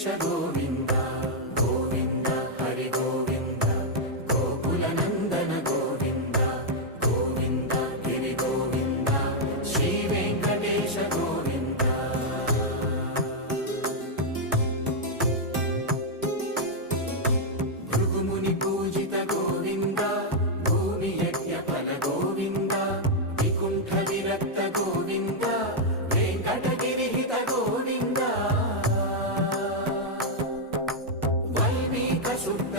वेङ्कटेश गोविन्द गोविन्द हरि गोविन्द गोकुलनन्दन गोविन्द गोविन्द गिरि गोविन्द श्री वेङ्कटेश गोविन्द भृगुमुनि पूजित गोविन्द भूमि यज्ञफल गोविन्द विकुण्ठ विरक्त गोविन्द वेङ्कटगिरिहित गोविन्द वल्मीक शुद्ध